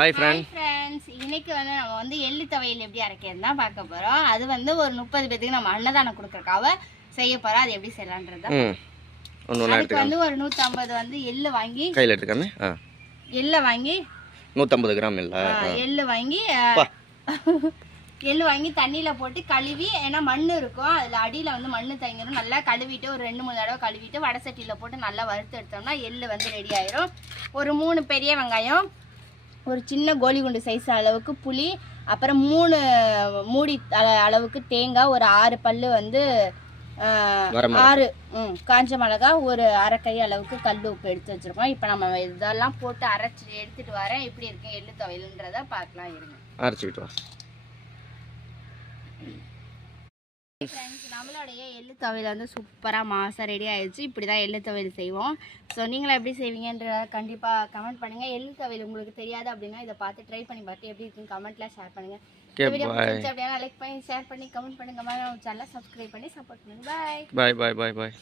Hi friend friends இன்னைக்கு வந்து நம்ம வந்து எள்ளு துவையல் எப்படி அரைக்கிறது தான் பார்க்க போறோம். அது வந்து ஒரு முப்பது பேத்துக்கு நம்ம அன்னதானம் கொடுக்கறக்காக செய்ய போறோம். அது எப்படி செய்யலான்றது. அதுக்கு வந்து ஒரு நூற்றம்பது வந்து எள்ளு வாங்கி கையில் எடுத்துக்காமே? எள்ளை வாங்கி நூற்றம்பது கிராம் இல்லை எள்ளு வாங்கி. எள்ளு வாங்கி தண்ணியில போட்டு கழுவி ஏன்னா மண் இருக்கும். அதுல அடியில வந்து மண்ணு தங்கிரும். நல்லா கழுவிட்டு ஒரு ரெண்டு மூணு தடவை கழுவிட்டு வடை சட்டியில போட்டு நல்லா வறுத்து எடுத்தோம்னா எள்ளு வந்து ரெடி ஆயிரும். ஒரு மூணு பெரிய வெங்காயம் ஒரு சின்ன கோலி குண்டு சைஸ் அளவுக்கு புளி அப்புறம் மூணு மூடி அள- அளவுக்கு தேங்காய் ஒரு ஆறு பல்லு வந்து. ஆறு ம் காஞ்ச மிளகா ஒரு அரை கை அளவுக்கு கல் உப்பு எடுத்து வச்சிருக்கோம். இப்போ நம்ம இதெல்லாம் போட்டு அரைச்சி எடுத்துட்டு வரேன். எப்படி இருக்கு எள்ளு துவையல்ன்றத பார்க்கலாம் இருங்க. அரைச்சிக்கிட்டு வா. ஃப்ரெண்ட்ஸ் நம்மளுடைய எள்ளு துவையல் வந்து சூப்பராக மாசாக ரெடி ஆயிடுச்சு. இப்படி தான் எள்ளு துவையல் செய்வோம். ஸோ நீங்களும் எப்படி செய்வீங்கன்ற கண்டிப்பாக கமெண்ட் பண்ணுங்கள் எள்ளு துவையல் உங்களுக்கு தெரியாது அப்படின்னா இதை பார்த்து ட்ரை பண்ணி பார்த்து எப்படி இருக்குன்னு கமெண்ட்டில் ஷேர் பண்ணுங்கள் அப்படின்னா லைக் பண்ணி ஷேர் பண்ணி கமெண்ட் பண்ணுங்க. சேனலை சப்ஸ்கிரைப் பண்ணி சப்போர்ட் பண்ணுங்க. பாய் பாய் பாய் பாய்